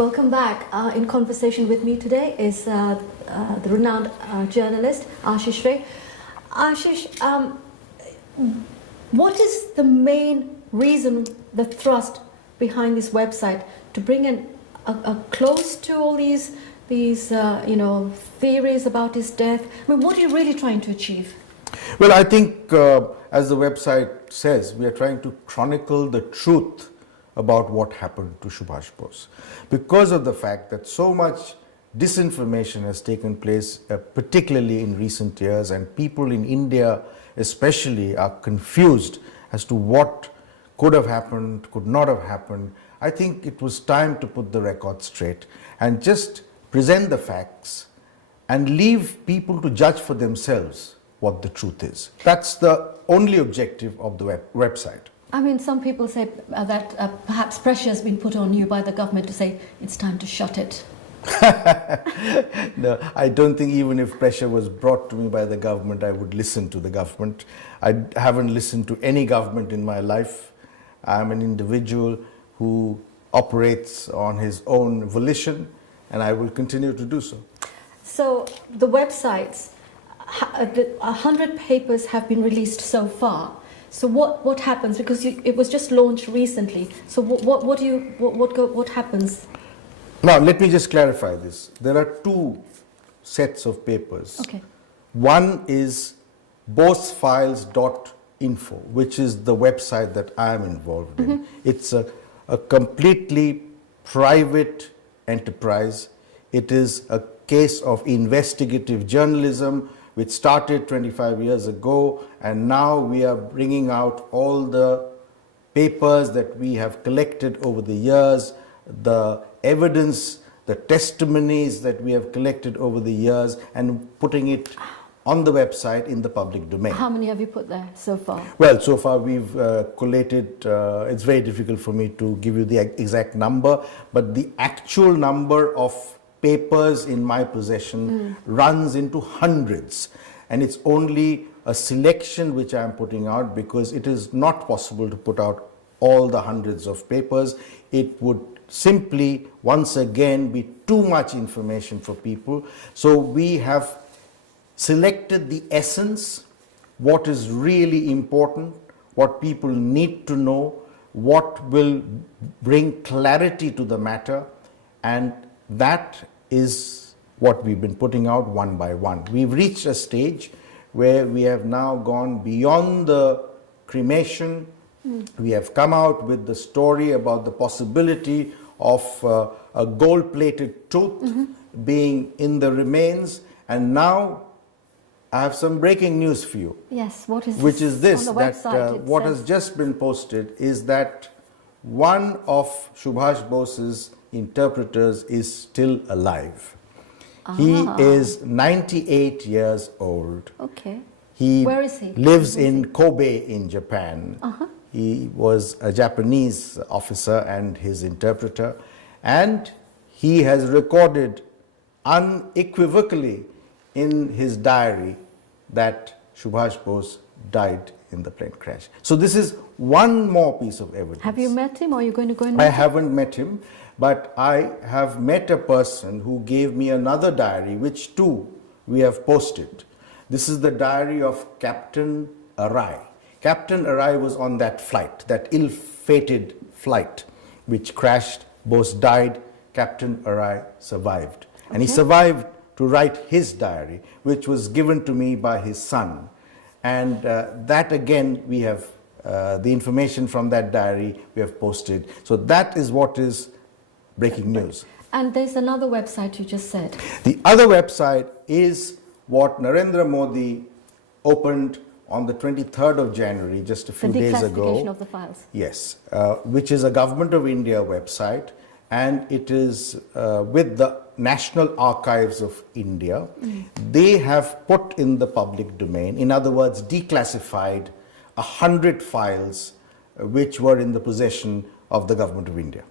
Welcome back. In conversation with me today is the renowned journalist AshishRay. Ashish, what is the main reason, the thrust behind this website to bring in a close to all these theories about his death? I mean, what are you really trying to achieve? Well, I think, as the website says, we are trying to chronicle the truth about what happened to Subhash Bose, because of the fact that so much disinformation has taken place, particularly in recent years, and people in India especially are confused as to what could have happened, could not have happened. I think it was time to put the record straight and just present the facts and leave people to judge for themselves what the truth is. That's the only objective of the website. I mean, some people say that perhaps pressure has been put on you by the government to say it's time to shut it. No, I don't think even if pressure was brought to me by the government, I would listen to the government. I haven't listened to any government in my life. I'm an individual who operates on his own volition, and I will continue to do so. So the websites, 100 papers have been released so far. So what happens? Because it was just launched recently. So what happens? Now, let me just clarify this. There are two sets of papers. Okay. One is bosefiles.info, which is the website that I am involved in. It's a completely private enterprise. It is a case of investigative journalism which started 25 years ago, and now we are bringing out all the papers that we have collected over the years, the evidence, the testimonies that we have collected over the years, and putting it on the website in the public domain. How many have you put there so far? Well, so far we've collated, it's very difficult for me to give you the exact number, but the actual number of papers in my possession runs into hundreds, and it's only a selection which I am putting out because it is not possible to put out all the hundreds of papers. It would simply once again be too much information for people. So we have selected the essence, what is really important, what people need to know, what will bring clarity to the matter, and that is what we've been putting out one by one. We've reached a stage where we have now gone beyond the cremation. We have come out with the story about the possibility of a gold-plated tooth being in the remains, and now I have some breaking news for you. Yes, what is this? Which is this, on the website, what has just been posted is that one of Subhash Bose's interpreters is still alive. He is 98 years old. Okay. Where is he? Lives in Kobe in Japan. He was a Japanese officer and his interpreter, and he has recorded unequivocally in his diary that Subhash Bose died in the plane crash. So this is one more piece of evidence. Have you met him, or are you going to go and meet I him? haven't met him, but I have met a person who gave me another diary, which too we have posted. This is the diary of Captain Arai. Captain Arai was on that flight, that ill-fated flight which crashed. Bose died. Captain Arai survived. And he survived to write his diary, which was given to me by his son. And that again, we have the information from that diary we have posted. So that is what is breaking news. And there's another website you just said. The other website is what Narendra Modi opened on the 23rd of January, just a few days ago. The declassification of the files. Yes, which is a Government of India website, and it is with the National Archives of India. They have put in the public domain, in other words, declassified 100 files which were in the possession of the Government of India.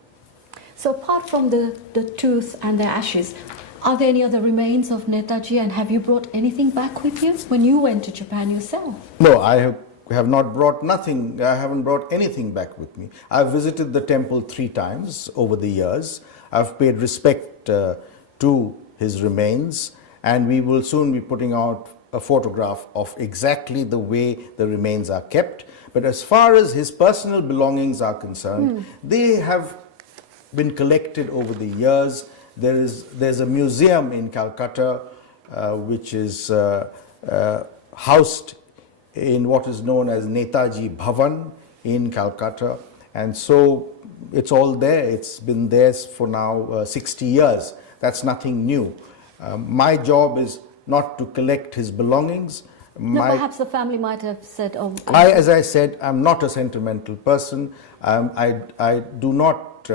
So apart from the tooth and the ashes, are there any other remains of Netaji, and have you brought anything back with you when you went to Japan yourself? No, I have not brought nothing. I haven't brought anything back with me. I've visited the temple 3 times over the years. I've paid respect to his remains, and we will soon be putting out a photograph of exactly the way the remains are kept. But as far as his personal belongings are concerned, they have been collected over the years. There's a museum in Calcutta which is housed in what is known as Netajis Bhavan in Calcutta, and so it's all there. It's been there for now 60 years. That's nothing new. My job is not to collect his belongings. No, perhaps the family might have said, "Oh." As I said, I'm not a sentimental person. I do not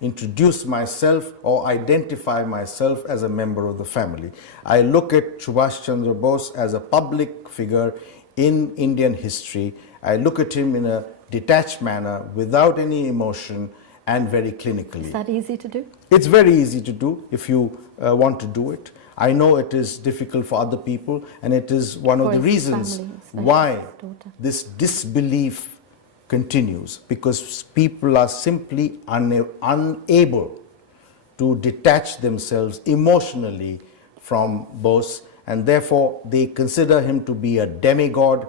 introduce myself or identify myself as a member of the family. I look at Subhash Chandra Bose as a public figure in Indian history. I look at him in a detached manner, without any emotion, and very clinically. Is that easy to do? It's very easy to do if you want to do it. I know it is difficult for other people, and it is one of the reasons why this disbelief continues, because people are simply unable to detach themselves emotionally from Bose, and therefore they consider him to be a demigod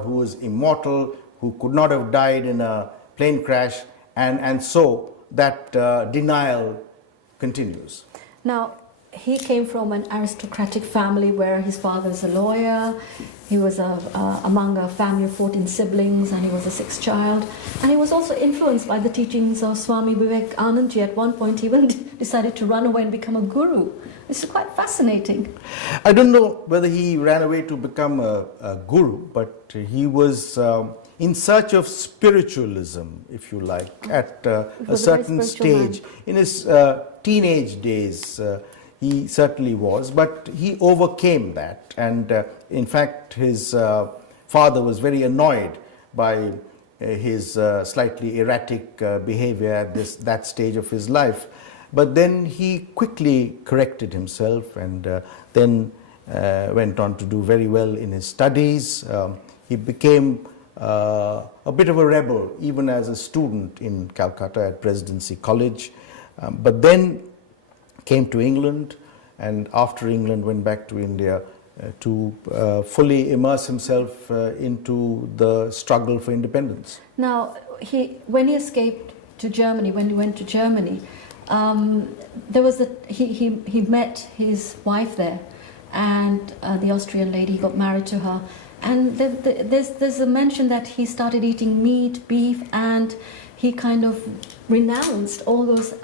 who is immortal, who could not have died in a plane crash, and so that denial continues. Now, he came from an aristocratic family where his father is a lawyer. He was among a family of 14 siblings, and he was the sixth child. And he was also influenced by the teachings of Swami Vivekananda. At one point, he even decided to run away and become a guru. This is quite fascinating. I don't know whether he ran away to become a guru, but he was in search of spiritualism, if you like, at a certain stage. In his teenage days, he certainly was, but he overcame that. And in fact, his father was very annoyed by his slightly erratic behavior at that stage of his life. But then he quickly corrected himself, and then went on to do very well in his studies. He became a bit of a rebel, even as a student in Calcutta at Presidency College. But then came to England, and after England went back to India to fully immerse himself into the struggle for independence. Now, when he escaped to Germany, when he went to Germany, there was he met his wife there, and the Austrian lady. He got married to her, and there's a mention that he started eating meat, beef, and he kind of renounced all those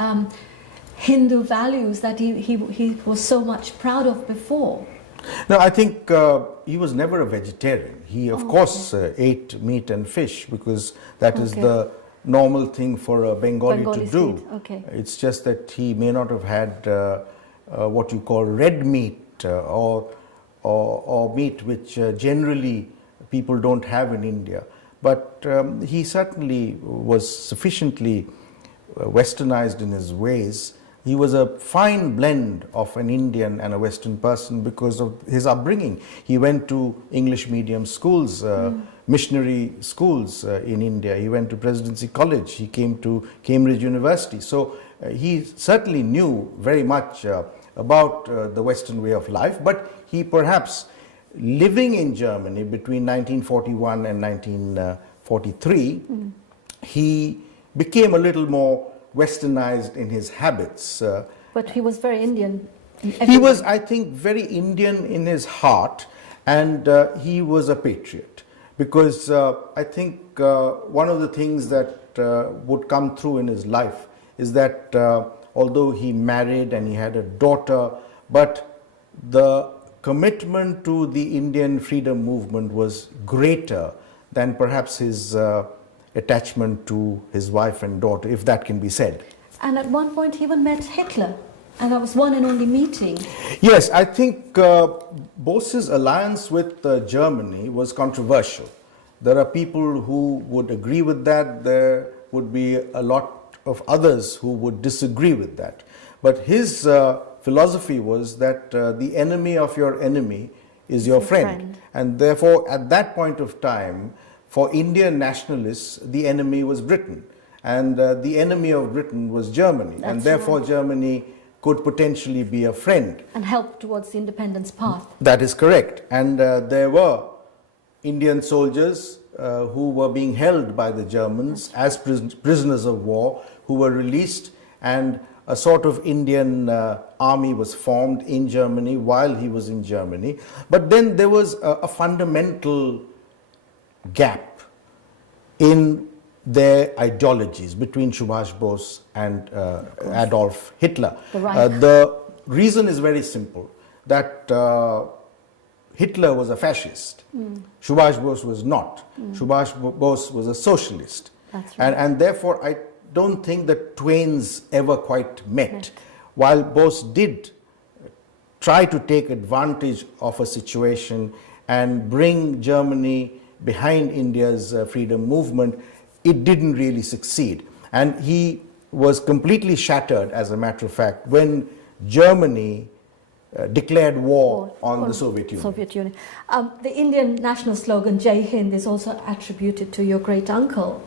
Hindu values that he was so much proud of before. No, I think he was never a vegetarian. He, of course, ate meat and fish, because that is the normal thing for a Bengali to do. It's just that he may not have had what you call red meat or meat which generally people don't have in India. But he certainly was sufficiently westernized in his ways. He was a fine blend of an Indian and a Western person because of his upbringing. He went to English medium schools, missionary schools in India. He went to Presidency College. He came to Cambridge University. So he certainly knew very much about the Western way of life, but he perhaps, living in Germany between 1941 and 1943, he became a little more westernized in his habits. But he was very Indian. He was, I think, very Indian in his heart, and he was a patriot. Because I think one of the things that would come through in his life is that although he married and he had a daughter, but the commitment to the Indian freedom movement was greater than perhaps his attachment to his wife and daughter, if that can be said. And at one point he even met Hitler, and that was one and only meeting. Yes, I think Bose's alliance with Germany was controversial. There are people who would agree with that. There would be a lot of others who would disagree with that. But his philosophy was that the enemy of your enemy is your friend. And therefore, at that point of time, for Indian nationalists, the enemy was Britain. and the enemy of Britain was Germany, and That's therefore right. Germany could potentially be a friend. And help towards the independence path. That is correct. And there were Indian soldiers who were being held by the Germans as prisoners of war, who were released, and a sort of Indian army was formed in Germany while he was in Germany. But then there was a fundamental gap in their ideologies between Subhash Bose and Adolf Hitler. The Reich. The reason is very simple, that Hitler was a fascist. Subhash Bose was not. Subhash Bose was a socialist. That's right. And therefore, I don't think the twains ever quite met. While Bose did try to take advantage of a situation and bring Germany behind India's freedom movement, it didn't really succeed. And he was completely shattered, as a matter of fact, when Germany declared war on the Soviet Union. The Indian national slogan, Jai Hind, is also attributed to your great uncle.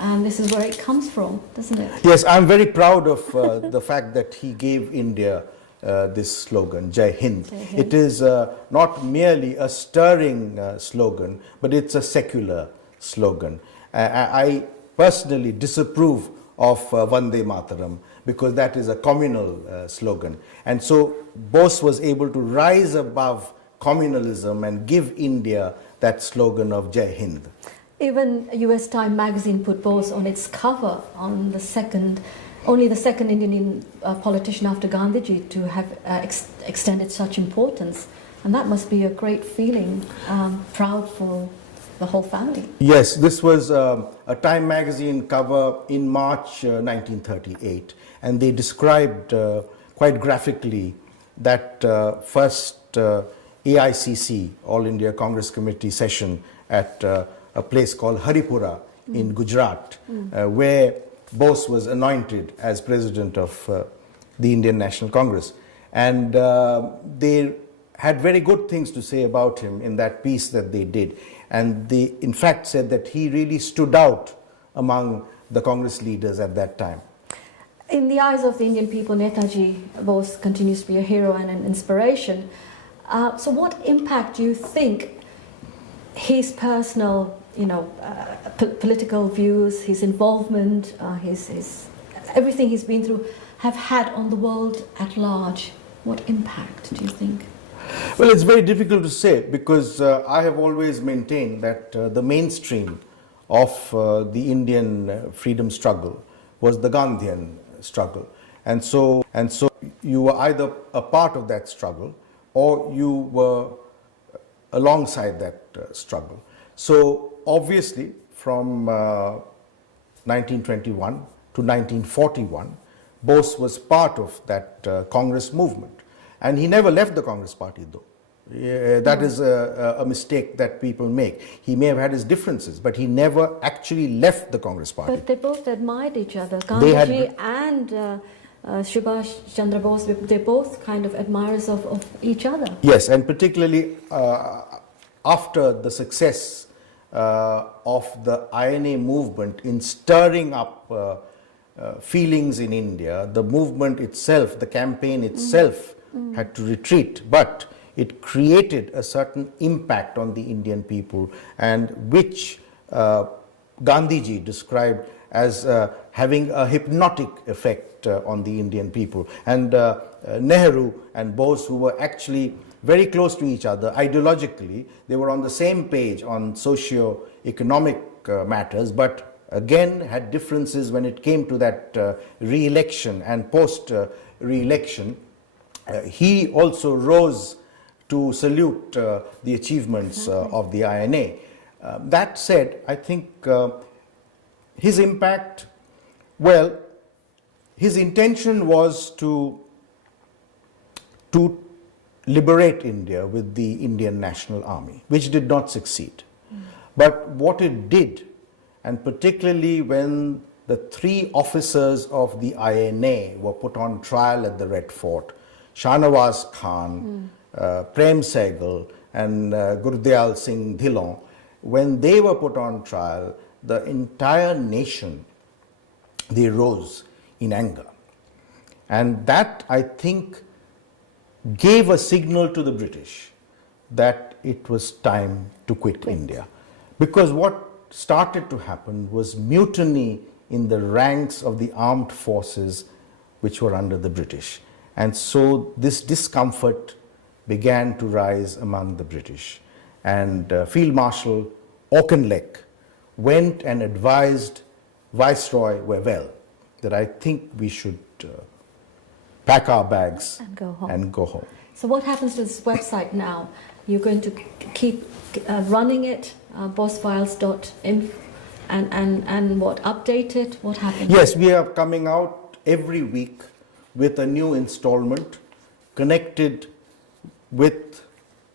And this is where it comes from, doesn't it? Yes, I'm very proud of the fact that he gave India this slogan, Jai Hind. Jai Hind. It is not merely a stirring slogan, but it's a secular slogan. I personally disapprove of Vande Mataram, because that is a communal slogan. And so Bose was able to rise above communalism and give India that slogan of Jai Hind. Even US Time magazine put Bose on its cover on only the second Indian politician after Gandhiji to have extended such importance. And that must be a great feeling, proud for the whole family. Yes, this was a Time magazine cover in March 1938, and they described quite graphically that first AICC, All India Congress Committee session at a place called Haripura in Gujarat, where Bose was anointed as president of the Indian National Congress. And they had very good things to say about him in that piece that they did. And they, in fact, said that he really stood out among the Congress leaders at that time. In the eyes of the Indian people, Netaji Bose continues to be a hero and an inspiration. So what impact do you think his personal, political views, his involvement, his everything he's been through have had on the world at large? What impact do you think? Well, it's very difficult to say, because I have always maintained that the mainstream of the Indian freedom struggle was the Gandhian struggle. And so you were either a part of that struggle or you were alongside that struggle. So obviously from 1921 to 1941, Bose was part of that Congress movement. And he never left the Congress party, though. That is a mistake that people make. He may have had his differences, but he never actually left the Congress party. But they both admired each other. Gandhiji and Subhash Chandra Bose, they're both kind of admirers of each other. Yes, and particularly after the success of the INA movement in stirring up feelings in India, the movement itself, the campaign itself had to retreat, but it created a certain impact on the Indian people, and which Gandhiji described as having a hypnotic effect on the Indian people. And Nehru and Bose, who were actually very close to each other ideologically, they were on the same page on socio-economic matters, but again had differences when it came to that re-election and post-re-election. He also rose to salute the achievements of the INA. That said, I think his impact, well, his intention was to liberate India with the Indian National Army, which did not succeed. But what it did, and particularly when the 3 officers of the INA were put on trial at the Red Fort, Shahnawaz Khan, Prem Sehgal and Gurdial Singh Dhillon, when they were put on trial, the entire nation they rose in anger. And that, I think, gave a signal to the British that it was time to quit India. Because what started to happen was mutiny in the ranks of the armed forces which were under the British. And so this discomfort began to rise among the British. And Field Marshal Auchinleck went and advised Viceroy Wavell that I think we should pack our bags and go home. So what happens to this website now? You're going to keep running it, bossfiles.info, and what, update it? What happens? Yes, we are coming out every week with a new installment connected with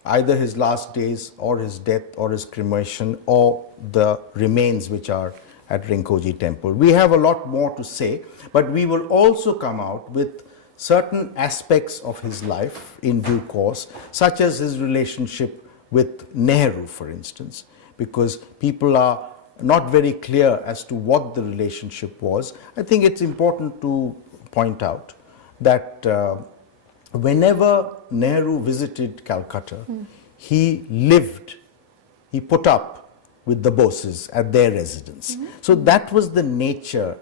either his last days or his death or his cremation or the remains which are at Rinpoche Temple. We have a lot more to say, but we will also come out with certain aspects of his life in due course, such as his relationship with Nehru, for instance, because people are not very clear as to what the relationship was. I think it's important to point out that whenever Nehru visited Calcutta, he put up with the Boses at their residence. So that was the nature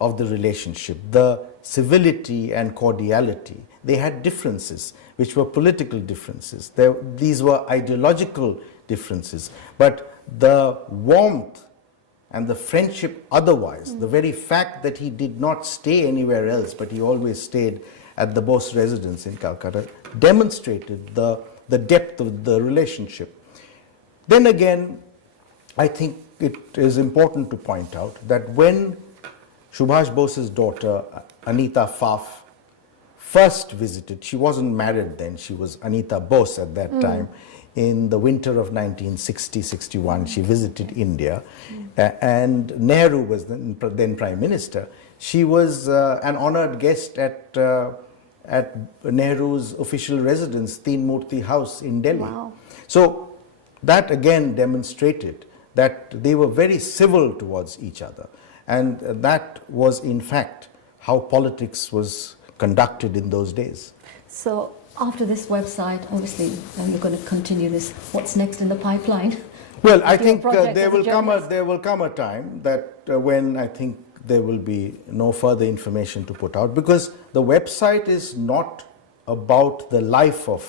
of the relationship, the civility and cordiality. They had differences, which were political differences. These were ideological differences. But the warmth and the friendship otherwise, the very fact that he did not stay anywhere else, but he always stayed at the Bose residence in Calcutta, demonstrated the depth of the relationship. Then again, I think it is important to point out that when Subhash Bose's daughter, Anita Pfaff, first visited, she wasn't married then, she was Anita Bose at that time, in the winter of 1960-61, she visited India, and Nehru was then Prime Minister. She was an honored guest at Nehru's official residence, Teen Murti House in Delhi. Wow. So that again demonstrated that they were very civil towards each other. And that was, in fact, how politics was conducted in those days. So after this website, obviously, you're going to continue this. What's next in the pipeline? Well, I think there will come a time that when I think there will be no further information to put out, because the website is not about the life of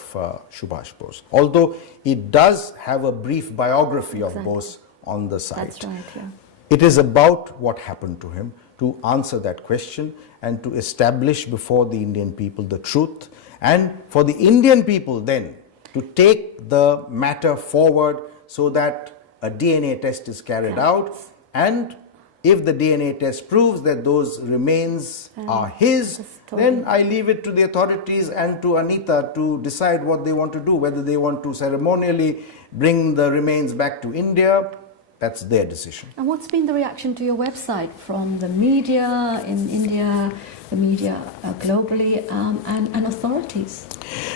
Subhash Bose, although it does have a brief biography of Bose on the site. That's right, yeah. It is about what happened to him, to answer that question and to establish before the Indian people the truth, and for the Indian people then to take the matter forward so that a DNA test is carried out, and if the DNA test proves that those remains are his, then I leave it to the authorities and to Anita to decide what they want to do, whether they want to ceremonially bring the remains back to India. That's their decision. And what's been the reaction to your website from the media in India, the media globally, and authorities?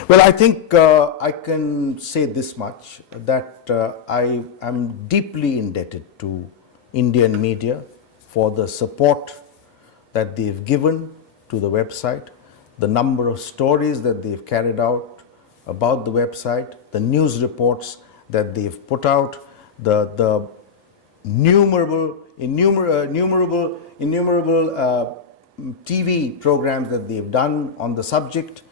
Well, I think I can say this much, that I am deeply indebted to Indian media for the support that they've given to the website, the number of stories that they've carried out about the website, the news reports that they've put out, the innumerable TV programs that they've done on the subject.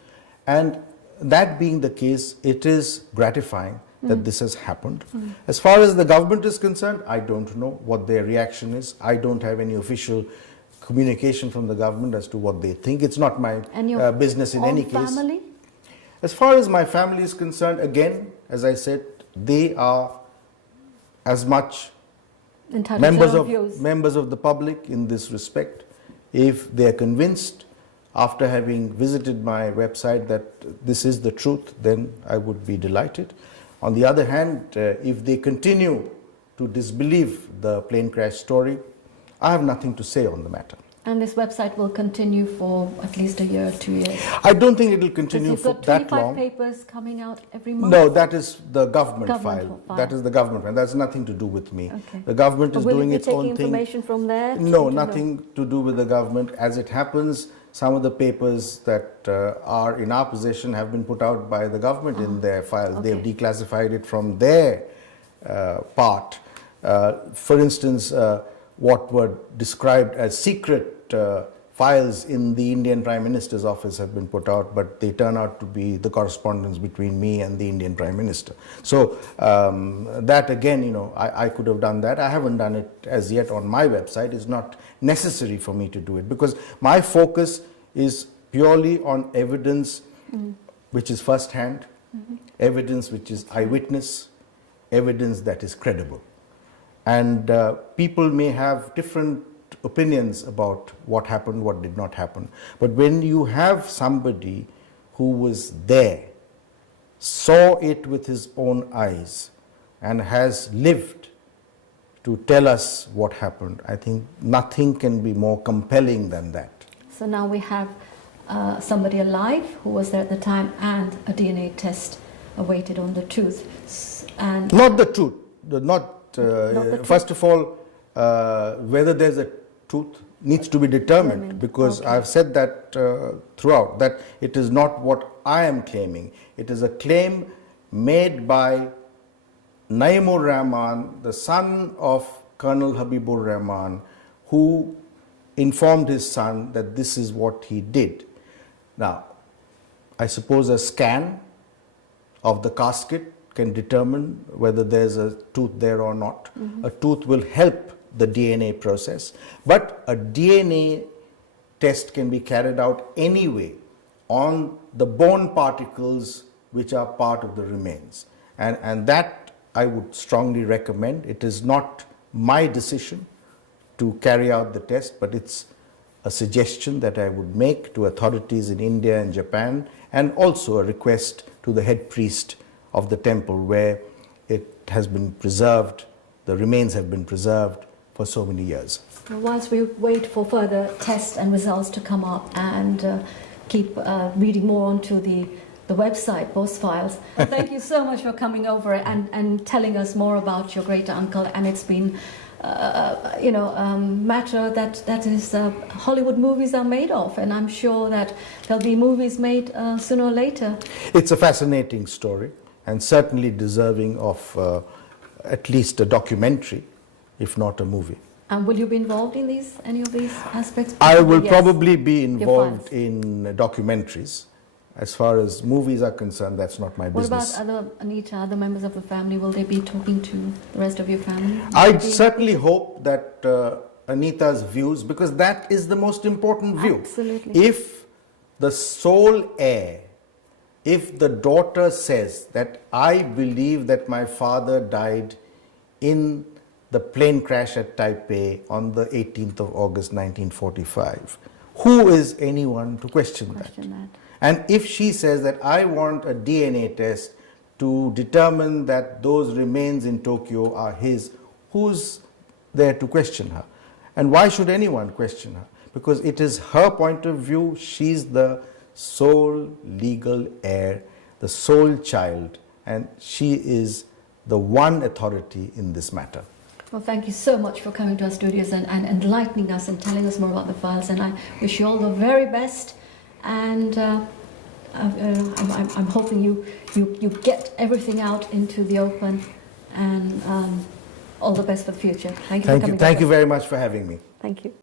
And that being the case, it is gratifying that this has happened. As far as the government is concerned, I don't know what their reaction is. I don't have any official communication from the government as to what they think. It's not my business in any case. Family? As far as my family is concerned, again, as I said, they are as much members of the public in this respect. If they are convinced after having visited my website that this is the truth, then I would be delighted. On the other hand, if they continue to disbelieve the plane crash story, I have nothing to say on the matter. And this website will continue for at least a year, 2 years. I don't think it will continue You've for got that 25 long. papers coming out every month? No, that is the government Government file. That is the government file. That's nothing to do with me. Okay. The government is Will doing you be its taking own thing. information from there? No, nothing to do with the government. As it happens, some of the papers that are in our possession have been put out by the government in their files. Okay. They've declassified it from their part. For instance, what were described as secret files in the Indian Prime Minister's office have been put out, but they turn out to be the correspondence between me and the Indian Prime Minister. So that again, you know, I could have done that. I haven't done it as yet on my website. It's not necessary for me to do it because my focus is purely on evidence which is first-hand, evidence which is eyewitness, evidence that is credible. And people may have different opinions about what happened, what did not happen. But when you have somebody who was there, saw it with his own eyes, and has lived to tell us what happened, I think nothing can be more compelling than that. So now we have somebody alive who was there at the time and a DNA test awaited on the tooth. And Not the truth, not the truth. first of all, whether there's a tooth needs to be determined, because Okay. I've said that throughout, that it is not what I am claiming. It is a claim made by Naimur Rahman, the son of Colonel Habibur Rahman, who informed his son that this is what he did. Now, I suppose a scan of the casket can determine whether there's a tooth there or not. A tooth will help the DNA process, but a DNA test can be carried out anyway on the bone particles which are part of the remains, and that I would strongly recommend. It is not my decision to carry out the test, but it's a suggestion that I would make to authorities in India and Japan, and also a request to the head priest of the temple where it has been preserved, the remains have been preserved for so many years. Well, whilst we wait for further tests and results to come up and keep reading more onto the website, those files, thank you so much for coming over and telling us more about your great uncle. And it's been matter that is Hollywood movies are made of, and I'm sure that there'll be movies made sooner or later. It's a fascinating story and certainly deserving of at least a documentary, if not a movie. And will you be involved in any of these aspects? I will Yes. probably be involved files. in documentaries. As far as movies are concerned, that's not my What business. about other members of the family? Will they be talking to the rest of your family? Will I they be- certainly hope that Anita's views, because that is the most important view. Absolutely. If the sole heir, if the daughter says that I believe that my father died in the plane crash at Taipei on the 18th of August 1945, who is anyone to question that? And if she says that I want a DNA test to determine that those remains in Tokyo are his, who's there to question her? And why should anyone question her? Because it is her point of view. She's the sole legal heir, the sole child, and she is the one authority in this matter. Well, thank you so much for coming to our studios and enlightening us and telling us more about the files. And I wish you all the very best. And I'm hoping you get everything out into the open, and all the best for the future. Thank you for coming. Thank you very much for having me. Thank you.